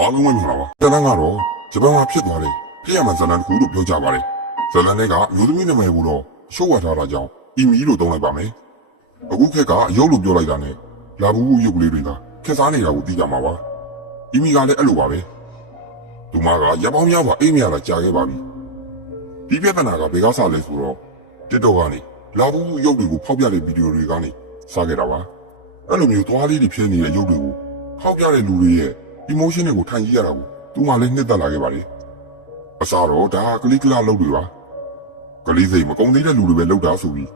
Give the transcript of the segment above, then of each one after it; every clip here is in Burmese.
အားလုံးပဲမြင်လာပါတန်းကတော့ဂျပန်မှာဖြစ်သွားတယ်ဖြစ်ရမှဇလန်တစ်ခုလို့ပြောကြပါတယ်ဇလန်တွေကမျိုးသမီးနာမည်ကိုတော့ရှုပ်ဝထားတာကြောင့်အီမီလို့သုံးလိုက်ပါမယ်အခုခက်ကအယုတ်လို့ပြောလိုက်တာနဲ့လာဘူးရုပ်ကလေးတွေကခက်စားနေတာကိုသိကြမှာပါအီမီကလည်းအဲ့လိုပါပဲသူမကရပောင်းများပါအိမ်မရတာကြာခဲ့ပါပြီဒီပြဿနာကဘယ်ကစလဲဆိုတော့တစ်တော့ကနေလာဘူးရုပ်တွေကိုဖောက်ပြတဲ့ဗီဒီယိုတွေကနေစခဲ့တာပါအဲ့လိုမျိုးသွားလေးတွေဖြစ်နေတဲ့ရုပ်တွေကိုဖောက်ပြတဲ့လူတွေရဲ့ emotion တွေကိုထိုင်ကြည့်ရတာကိုသူမှလည်းနှစ်သက်လာခဲ့ပါလေအစားတော့ဒါကလေးကလာလုပ်တွေပါကလေးစိတ်မကုန်းသေးတဲ့လူတွေပဲလုပ်တာဆိုပြီး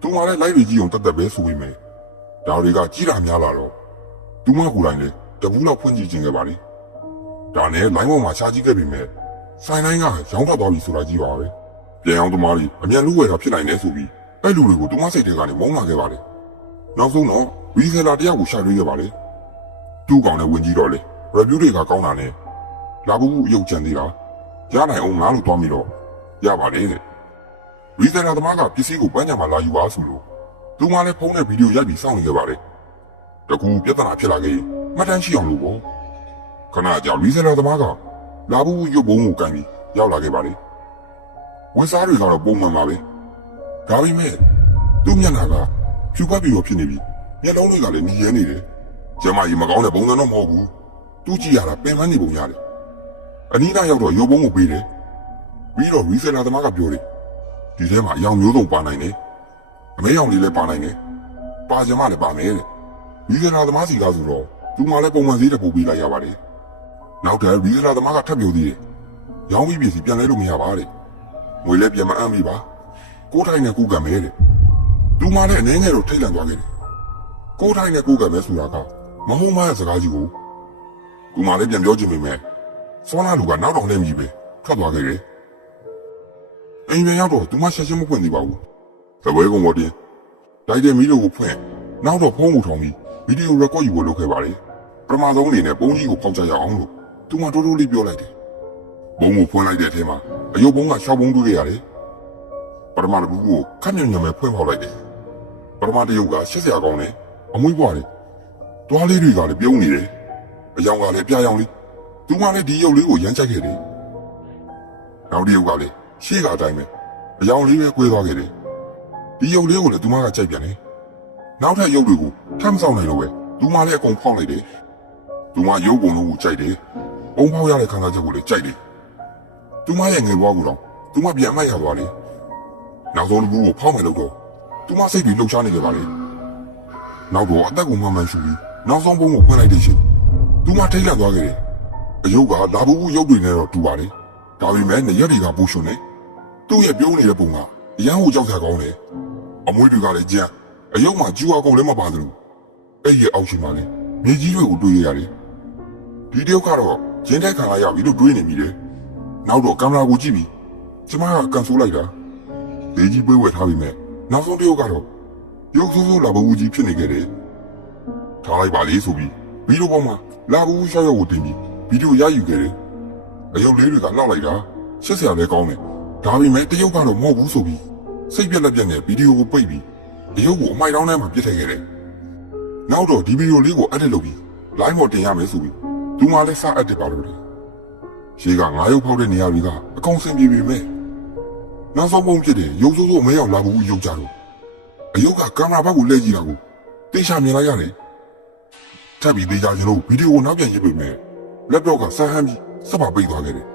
သူမှလည်းလိုက်ပြီးကြည့်အောင်တတ်ပဲဆိုပြီးမယ်ဒါတွေကကြီးတာများလာတော့သူမှကိုယ်တိုင်လည်းတပူးလောက်ဖွင့်ကြည့်ခြင်းခဲ့ပါလေဒါနဲ့ line ပေါ်မှာရှားကြည့်ခဲ့ပြီမဲ့ဆိုင်တိုင်းကရောင်းထွက်သွားပြီဆိုတာကြီးပါပဲပြန်အောင်သမားကြီးအမြန်လူဝယ်တာဖြစ်နိုင်တယ်ဆိုပြီးအဲ့လူတွေကိုသူမှစိတ်ထဲကနေမုန်းလာခဲ့ပါလေနောက်ဆုံးတော့ဝီဇယ်လာတယောက်ကိုရှာတွေ့ခဲ့ပါလေသူ့ကောင်နဲ့ဝင်ကြည့်တော့လေ review တွေကကောင်းတာနဲ့လာဘူးရုပ်ချန်သေးတာရနိုင်အောင်ငါလို့တွားမိတော့ရပါတယ်တဲ့ဝီဇယ်လာသမားကပစ္စည်းကိုပန်းချံမှာလာယူပါဆိုလို့သူမှလည်းဖုန်းနဲ့ဗီဒီယိုရိုက်ပြီးစောင့်နေခဲ့ပါတယ်တကူပြဿနာဖြစ်လာခဲ့မှတ်တမ်းရှိအောင်လို့ပေါ့ခဏကြာဝီဇယ်လာသမားကလာဘူးရုပ်ဘုံကိုကန်ပြီးရောက်လာခဲ့ပါလေဝန်စားတွေကတော့ပုံမှန်ပါပဲဒါပေမဲ့သူ့မျက်နှာကဖြူခွက်ပြီးတော့ဖြစ်နေပြီမျက်လုံးတွေကလည်းမြည်ရဲနေတယ်ကျမကြီးမကောင်းတဲ့ပုံစံတော့မဟုတ်ဘူးသူကြည့်ရတာပင်ပန်းနေပုံရတယ်အနီးနားရောက်တော့ရုပ်ဘုံကိုပေးတယ်ပြီးတော့ရီဆယ်လာသမားကပြောတယ်ဒီထဲမှာအယောင်မျိုးစုံပါနိုင်တယ်အမဲရောင်လေးလည်းပါနိုင်တယ်ပါကြမလည်းပါမယ်တဲ့ရီဆယ်လာသမားစီကဆိုတော့သူမှလည်းပုံမှန်ဈေးတစ်ပုတ်ပေးလိုက်ရပါတယ်နောက်ထပ်ရီဆယ်လာသမားကထပ်ပြောသေးတယ်ရောင်းပြီးပြည်စီပြန်လဲလို့မရပါတဲ့ငွေလည်းပြန်မအမ်းပြီပါကိုထိုင်နဲ့ကိုကံမဲတဲ့သူမှလည်းအနေငယ်တော့ထိတ်လန့်သွားခဲ့တယ်ကိုထိုင်နဲ့ကိုကံမဲဆိုတာကမဟုတ်မှရဲ့စကားကြီးကိုသူမှလည်းပြန်ပြောချင်ပေမဲ့စောနာလူကနောက်တော့လည်းမြည်ပဲထွက်သွားခဲ့တယ်အိမ်ပြန်ရောက်တော့သူမှဆက်ချင်းမဖွင့်သေးပါဘူးသပွဲကုံပေါ်တင်တိုက်တဲ့မီးလိုကိုဖွင့်နောက်တော့ဖုန်းကိုထောင်ပြီးဗီဒီယိုရက်ကော့ယူဖို့လုပ်ခဲ့ပါလေပထမဆုံးအနေနဲ့ပုံကြီးကိုဖောက်ကြရအောင်လို့သူမှတိုးတိုးလေးပြောလိုက်တယ်ဘုံကိုဖွင့်လိုက်တဲ့အထဲမှာအယုတ်ဘုံကရှောက်ဘုံတွေ့ရတယ်ပထမတစ်ခုကိုခက်ညံ့ညံ့ပဲဖွင့်ဖောက်လိုက်တယ်ပထမတစ်ယုတ်ကရှစ်စရာကောင်းတယ်အမွှေးပွားတယ်တွားလေးတွေကလည်းပြုံးနေတယ်အယောင်ကလည်းပြားယောင်လေးသူမှလည်းဒီယုတ်လေးကိုရမ်းချိုက်ခဲ့တယ်နောက်တစ်ယုတ်ကလည်းရှေ့ကအတိုင်းပဲအယောင်လေးပဲကွဲသွားခဲ့တယ်ဒီယုတ်လေးကိုလည်းသူမှကကြိုက်ပြန်တယ်နောက်ထပ်ယုတ်တွေကိုထပ်မဆောင်နိုင်လို့ပဲသူမှလည်းအကုန်ဖောက်လိုက်တယ်သူမှယုတ်ပုံလုံးကိုကြိုက်တယ်ပုံဖောက်ရတဲ့ခံစားချက်ကိုလည်းကြိုက်တယ်သူမရဲ့ငယ်ဘွားကိုတော့သူမပြန်အမိုက်ရသွားတယ်နောက်ဆုံးတစ်ခုကိုဖောက်မယ်လို့တော့သူမစိတ်တွေလှုပ်ရှားနေကြပါလေနောက်တော့အသက်ကိုမှန်မှန်ရှူပြီးနောက်ဆုံးပုံကိုဖွင့်လိုက်တဲ့ချိန်သူမထိတ်လန့်သွားခဲ့တယ်အယုတ်ကလာဘူးရုပ်တွေနဲ့တော့တူပါလေဒါပေမဲ့နေရက်တွေကပူရှင်နေသူ့ရဲ့ပြုံးနေတဲ့ပုံကအရန်ကိုကြောက်ကြကောင်းတယ်အမွှေးတွေကလည်းကြမ်းအယုတ်မှာဂျူအကုန်လည်းမပါသလိုအဲ့ရဲ့အောက်ရှင်မှာလည်းမြေကြီးတွေကိုတွေးရတယ်ဒီတယောက်ကတော့ရင်းတိုက်ခံရပြီလို့တွေးနေမိတယ်နောက်တော့ကင်မရာကိုကြည့်ပြီးကျမကကန်ဆိုးလိုက်တာဒေကြီးပွဲဝယ်ထားပြီးမဲ့နောက်ဆုံးတယောက်ကတော့ရုပ်ဆိုးဆိုးလာဘူးကြီးဖြစ်နေခဲ့တယ်ထားလိုက်ပါလေဆိုပြီးဗီဒီယိုပေါ်မှာလာဘူးရှောက်ရောက်ကိုတင်ပြီးဗီဒီယိုရယူခဲ့တယ်အယုတ်လေးတွေကလောက်လိုက်တာရှစ်ဆရာလည်းကောင်းတယ်ဒါပေမဲ့တယောက်ကတော့မဟုတ်ဘူးဆိုပြီးစိတ်ပြက်လက်ပြက်နဲ့ဗီဒီယိုကိုပိတ်ပြီးအယုတ်ကိုအမိုက်တောင်းထဲမှာပြစ်ထည့်ခဲ့တယ်နောက်တော့ဒီဗီဒီယိုလေးကိုအက်ဒစ်လုပ်ပြီး line ပေါ်တင်ရမယ်ဆိုပြီးသူမှလည်းစအက်ဒစ်ပါလို့တယ်ရှေးကငါရုပ်ဖောက်တဲ့နေရာတွေကအကောင်ဆင်ပြေပေမဲ့နောက်ဆုံးပုံဖြစ်တယ်ရုပ်ဆိုးဆိုးမဲရောက်လာဘူးရုပ်ကြတော့အယုတ်ကကင်မရာဘက်ကိုလှည့်ကြည့်တာကိုတေချာမြင်လိုက်ရတယ်ထပ်ပြီးတေချာကျလို့ဗီဒီယိုကိုနောက်ပြန်ရစ်ပေမဲ့လက်တော့ကဆန်းဟမ်းပြီးစပ်ပါပိတ်သွားခဲ့တယ်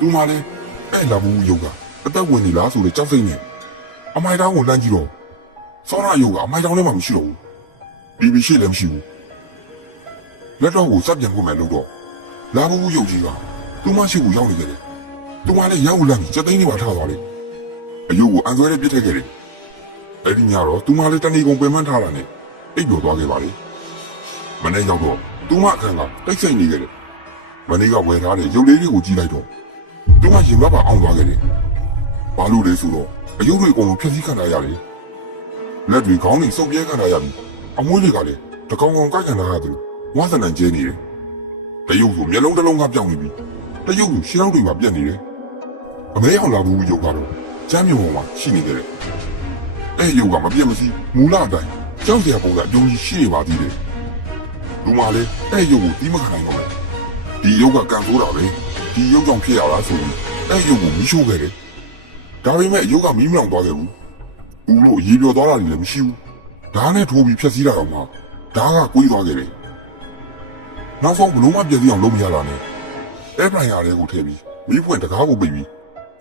သူမှလည်းအဲ့လာဘူးရုပ်ကအသက်ဝင်နေလားဆိုလေကြောက်စိတ်နဲ့အမိုက်တောင်းကိုလမ်းကြည့်တော့စောနာရုပ်ကအမိုက်တောင်းထဲမှာမရှိတော့ဘူးပြီးရှိလည်းမရှိဘူးလက်တော့ကိုစပ်ပြန်ဖို့မယ်လို့တော့လာဘူးရုပ်ကြီးကသူမရှိကိုရောက်နေကြတယ်သူမလည်းရောက်လာပြီးစက်သိန်းတွေပါထားသွားတယ်အယုတ်ကိုအန်ဆွဲနဲ့ပြစ်ထည့်ခဲ့တယ်အဲ့ဒီညတော့သူမလည်းတဏီကုံပင်ပန်းထားတာနဲ့အိပ်ပျော်သွားခဲ့ပါလေမနေ့ရောက်တော့သူမအခန်းကတိတ်ဆိတ်နေခဲ့တယ်မနေ့ကဝယ်ထားတဲ့ရုပ်လေးတွေကိုကြည့်လိုက်တော့သူမရင်ဘတ်ပါအောင်သွားခဲ့တယ်ဘာလို့လဲဆိုတော့အယုတ်တွေအကုန်လုံးဖြည့်ဆည်းခံထားရတယ်လက်တွေခေါင်းတွေစုပ်ပြဲခံထားရပြီးအမွှေးတွေကလည်းတကောင်ကောင်ကိုက်ခံထားရတယ်ဝါသနံကျဲနေတယ်တရုပ်ဆိုမျက်လုံးတစ်လုံးကပြောင်းနေပြီတရုပ်ဆိုရှင်းအောင်တွေပါပြက်နေတယ်အမဲအောင်လာဘူးရုပ်ကတော့ကျမ်းမြေပေါ်မှာရှိနေကြတယ်အဲ့ရုပ်ကမပြတ်မစီမူလအတိုင်းကြောက်စရာပုံစံအကျုံးကြီးရှိနေပါသေးတယ်လူမလည်းအဲ့ရုပ်ကိုတီးမခံနိုင်တော့ဘူး ဒီရုပ်ကကန်ဆိုးတာပဲဒီရုပ်ကြောင့်ဖြစ်ရတာဆိုပြီးအဲ့ရုပ်ကိုမီးရှို့ခဲ့တယ်ဒါပေမဲ့ရုပ်ကမီးမလောင်သွားခဲ့ဘူးဦးလို့ရေပြော်သွားတာလည်းမရှိဘူးဒါနဲ့ထိုးပြီးဖျက်ဆီးတာတော့မှဒါကကွေးသွားခဲ့တယ်နောက်ဆုံးဘလုံးမပြည့်စည်အောင်လုပ်မရတာနဲ့အဲ့ပလိုင်ယာတွေကိုထည့်ပြီးမီးဖွင့်တကားကိုပိတ်ပြီး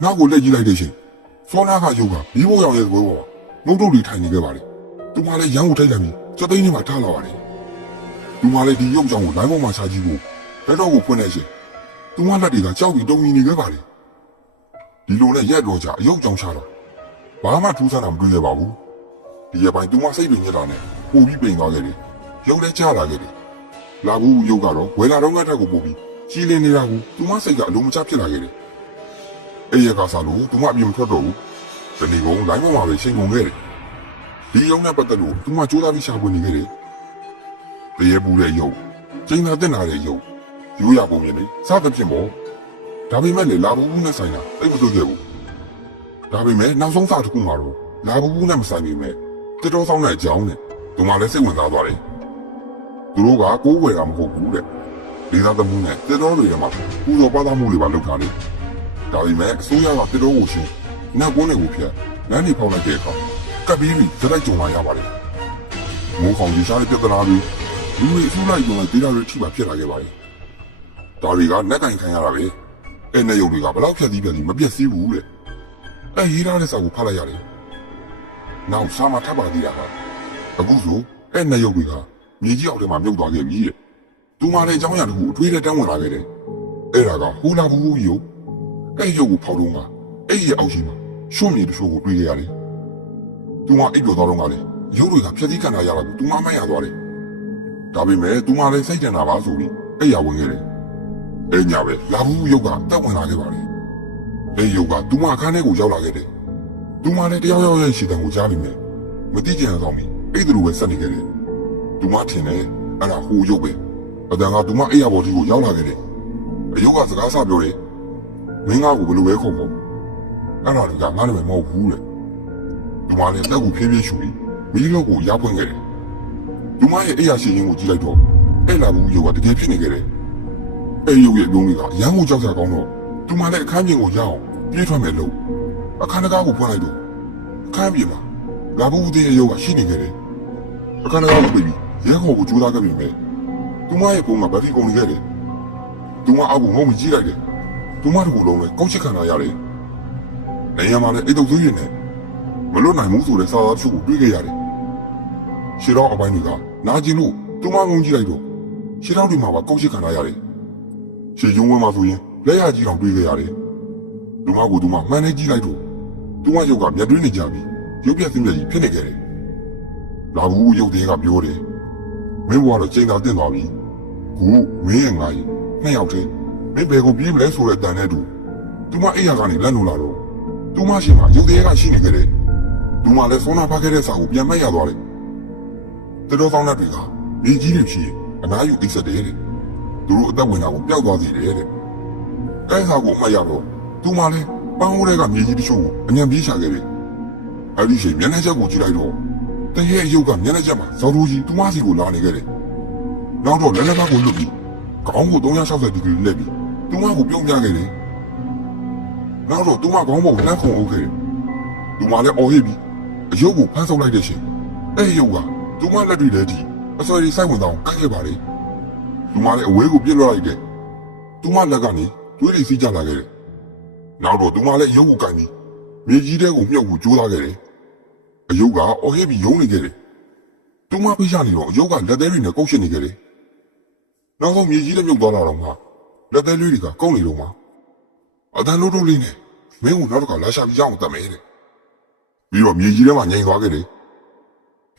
နောက်ကိုလက်ကြည့်လိုက်တဲ့ချိန်စောနာကရုပ်ကမီးဘိုးရောင်ရဲ့သဘောပေါ်ငုတ်တုတ်တွေထိုင်နေခဲ့ပါလေသူမလည်းရန်ကိုထိုက်လိုက်ပြီးစက်သိန်းထဲမှာထားလာပါတယ်သူမလည်းဒီရုပ်ကြောင့်ကိုလိုင်းပေါ်မှာချကြည့်ဖို့လက်တော့ကိုဖွင့်နေချိန်သူမလက်တွေကကြောက်ပြီးတုံနေခဲ့ပါလေဒီလိုနဲ့ရက်တော့ကြအယုတ်ကြောင့်ချတာဘာမှထူးဆန်းတာမတွေ့ရပါဘူးဒီရပိုင်းသူမစိတ်ပင်ညက်တာနဲ့ပို့ပြီးပိန်သွားခဲ့တယ်ရုပ်လည်းချလာခဲ့တယ်လာဘူးရုပ်ကတော့ဝယ်လာတော့ငါတက်ကိုပို့ပြီးကြီးလင်းနေတာကိုသူမစိတ်ကအလုံးမချဖြစ်လာခဲ့တယ်အဲ့ရကစားလို့သူမအပြင်မထွက်တော့ဘူးဒီနေ့ကုန်းလိုင်းပေါ်မှာပဲချိန်ကုန်ခဲ့တယ်ဒီရုံနဲ့ပတ်သက်လို့သူမကြိုးစားပြီးရှာဖွေနေခဲ့တယ်တရေပူတဲ့ရုပ်ချိန်သာတက်လာတဲ့ရုပ်ရိုးရပုံမြင်လေစသဖြင့်ပေါ့ဒါပေမဲ့လေလာဘူးနဲ့ဆိုင်တာတိတ်မတွေ့ခဲ့ဘူးဒါပေမဲ့နောက်ဆုံးစတစ်ခုမှာတော့လာဘူးနဲ့မဆိုင်ပေမဲ့တတော်ဆောင်တဲ့အကြောင်းနဲ့သူမလည်းစိတ်ဝင်စားသွားတယ်သူတို့ကကိုးဝယ်တာမဟုတ်ဘူးတဲ့ဒေသသမှုနဲ့တတော်တွေထဲမှာပူဇော်ပါသားမှုတွေပါလုပ်ထားတယ်ဒါပေမဲ့အစိုးရကတတော်ကိုရှင်နောက်ကွန်းတွေကိုဖျက်လမ်းတွေဖောက်လိုက်တဲ့အခါကပ်ပြီးကြက်လိုက်ကြုံလာရပါတယ်မိုးခေါင်ကြီးရှားတဲ့ပြဿနာတွေလူတွေအထူးလိုက်ကြုံလိုက်ဒေသတွေထိပါဖြစ်လာခဲ့ပါတယ်ဒါတွေကနက်ကင်ခံရတာပဲအဲ့နဲ့ရုပ်တွေကဘလောက်ဖြတ်သီးမပြတ်စည်းဘူးတဲ့အဲ့ရေးထားတဲ့စာကိုဖတ်လိုက်ရတယ်နောက်စာမထပ်ပါသေးတာကအခုဆိုအဲ့နဲ့ရုပ်တွေကမြေကြီးအောက်ထဲမှာမြုပ်သွားခဲ့ပြီတဲ့သူမလည်းအကြောင်းအရာတခုအထွေးနဲ့တန်းဝင်လာခဲ့တယ်အဲ့ဒါကဟိုလာဘူးရုပ်အဲ့ရုပ်ကိုဖောက်တော့ကအဲ့ရဲ့အောက်ရှိမှာရှုံးမြေတချို့ကိုတွေ့ခဲ့ရတယ်သူမအိပ်ပျော်သွားတော့ကလည်းရုပ်တွေကဖြတ်သီးခံရတာကိုသူမမရသွားတယ်ဒါပေမဲ့သူမလည်းစိတ်ကြံတာပါဆိုပြီးအဲ့ရဝင်ခဲ့တယ်အဲ့ညပဲလာဘူးရုပ်ကတက်ဝင်လာခဲ့ပါလေအဲ့ရုပ်ကသူမအခန်းထဲကိုရောက်လာခဲ့တယ်သူမလည်းတယောက်ရဲ့ရှီတံကိုကြားပြီးမြဲမတိကျန်တော့မီအဲ့ဒါလိုပဲဆက်နေခဲ့တယ်သူမထင်တယ်အဲ့ဒါဟိုရုပ်ပဲအတန်ကသူမအဲ့ရဘော်ဒီကိုရောက်လာခဲ့တယ်အယုတ်ကစကားဆပြောတယ်မင်းကကိုဘယ်လိုပဲခုံပေါ့အဲ့ဒါကငါလည်းမဟုတ်ဘူးတဲ့သူမလည်းတက်ကိုဖြည်းဖြည်းရှူပြီးမီးလုံးကိုရပွင့်ခဲ့တယ်သူမရဲ့အဲ့ရရှိရင်ကိုကြည့်လိုက်တော့အဲ့လာဘူးရုပ်ကတကယ်ဖြစ်နေခဲ့တယ်အဲ့ရုပ်ရဲ့လုံးတွေကရမ်းကိုကြောက်စရာကောင်းတော့သူမလည်းအခန်းပြင်ကိုရအောင်ပြေးထွက်မယ်လို့အခန်းတကားကိုဖွင့်လိုက်တော့အခန်းပြင်မှာလာဘူးတဲ့ရုပ်ကရှိနေခဲ့တယ်အခန်းတကားကိုပြေးပြီးရဲခေါ်ကိုကြိုးစားခဲ့ပြီမဲ့သူမရဲ့ပုံကဘက်ထရီကုန်နေခဲ့တယ်သူမအောက်ကိုငုံမကြည့်လိုက်တယ်သူမတို့ကလုံးနဲ့ကောက်ချစ်ခံရရတယ်နေရာမှာလည်းအိတ်တုပ်သွေးရည်နဲ့မလွတ်နိုင်ဘူးဆိုတဲ့စာသားချုပ်ကိုတွေ့ခဲ့ရတယ်ရှေ့တော့အပိုင်းတွေကနာကျင်လို့သူမငုံကြည့်လိုက်တော့ရှေ့တော့ဒီမှာပါကောက်ချစ်ခံရတယ်ရှေ့ကျုံးဝဲမှာဆိုရင်လက်ရကြီးအောင်တွေ့ခဲ့ရတယ်သူမကသူမမှန်နေကြည့်လိုက်တော့သူမရုပ်ကမျက်တွင်းနေကြပြီးရုပ်ပြက်စင်းပြက်ကြီးဖြစ်နေခဲ့တယ်လာဘူးရုပ်တွေကပြောတယ်မင်းဘွားတော့ချိန်သာတင်သွားပြီခုမင်းရဲ့ငါကြီးနှစ်ယောက်တည်းမင်းဘယ်ကိုပြေးမလဲဆိုတဲ့အတန်နဲ့တူသူမအိယာကနေလန့်လို့လာတော့သူမရှိမှရုပ်တွေကရှိနေခဲ့တယ်သူမလည်းစောနာဖားခဲ့တဲ့စာကိုပြန်မက်ရသွားတယ်တတော်ဆောင်တဲ့တွေကမြေကြီးတွေဖြစ်အနားယူအိတ်ဆက်တယ်တဲ့သူတို့အသက်ဝင်တာကိုပျောက်သွားစေတယ်တဲ့အဲစာကိုမှတ်ရတော့သူမလည်းပန်းဟိုးတွေကမြေကြီးတချို့ကိုအញ្ញံပြေးချခဲ့တယ်အဲဒီချိန်မျက်နှာချက်ကိုကြည့်လိုက်တော့တရေအယုတ်ကမျက်နှာချက်မှာဇော်ရိုးကြီးသူမစီကိုလာနေခဲ့တယ်နောက်တော့လက်လက်ကားကိုလွတ်ပြီးခေါင်းကို360ဒီဂရီလက်ပြီးသူမကိုပြုံးပြခဲ့တယ်နောက်တော့သူမခေါင်းပေါ်လက်ခုံအုပ်ခဲ့တယ်သူမလည်းအော်ဟစ်ပြီးအယုတ်ကိုဖမ်းဆုပ်လိုက်တဲ့ချိန်အဲ့ရုပ်ကသူမလက်တွေလည်းဒီအစွဲရီစိုက်ဝင်တော့ကိုက်ခဲ့ပါလေသူမလည်းအဝေးကိုပြစ်လွှတ်လိုက်တယ်သူမလက်ကနေသွေးတွေစီးကျလာခဲ့တယ်နောက်တော့သူမလည်းရုပ်ကိုကိုက်ပြီးမြေကြီးတဲကိုမြုပ်ဖို့ကြိုးစားခဲ့တယ်အယုတ်ကအော်ဟစ်ပြီးယုံနေခဲ့တယ်သူမဖိရနေတော့အယုတ်ကလက်သေးတွေနဲ့ကုတ်ရှစ်နေခဲ့တယ်နောက်ဆုံးမြေကြီးထဲမြုပ်သွားလာတော့မှလက်သေးလေးတွေကကုတ်နေတော့မှအတန်လို့လေးနဲ့မင်းကနောက်တစ်ခါလာရှာပြီးရအောင်တတ်မယ်တဲ့ပြီးတော့မြေကြီးထဲမှာငြိမ်သွားခဲ့တယ်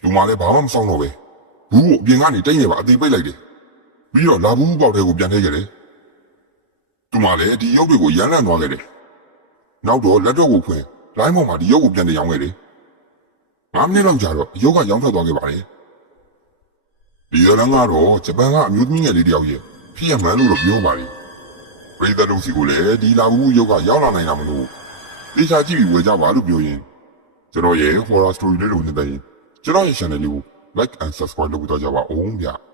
လူမလည်းဘာမှမဆောင်တော့ပဲဘူးကိုအပြင်ကနေတိတ်နေပါအသေးပိတ်လိုက်တယ်ပြီးတော့လာဘူးပေါက်တဲ့ကိုပြန်ထည့်ခဲ့တယ်သူမလည်းဒီရုပ်တွေကိုရမ်းလန့်သွားခဲ့တယ်နောက်တော့လက်တော့ကိုဖွင့်လိုင်းပေါ်မှာဒီရုပ်ကိုပြန်တင်ရောင်းခဲ့တယ်9မိနစ်လောက်ကြာတော့ရုပ်ကရောင်းထွက်သွားခဲ့ပါတယ်ဒီရလန်းကတော့ဂျပန်ကအမျိုးသမီးငယ်လေးတယောက်ရဲ့ဖြစ်ရမှန်းလို့ပြောပါတယ်ပရိသတ်တို့စီကိုလည်းဒီလာဘူးရုပ်ကရောက်လာနိုင်တာမလို့တေချာကြည့်ပြီးဝယ်ကြပါလို့ပြောရင်ကျွန်တော်ရဲ့ horror story လေးတွေကိုတင်ပြရင်ကျွန်တော်ရဲ့ channel လေးကို like and subscribe လုပ်ကြပါဦးဗျာ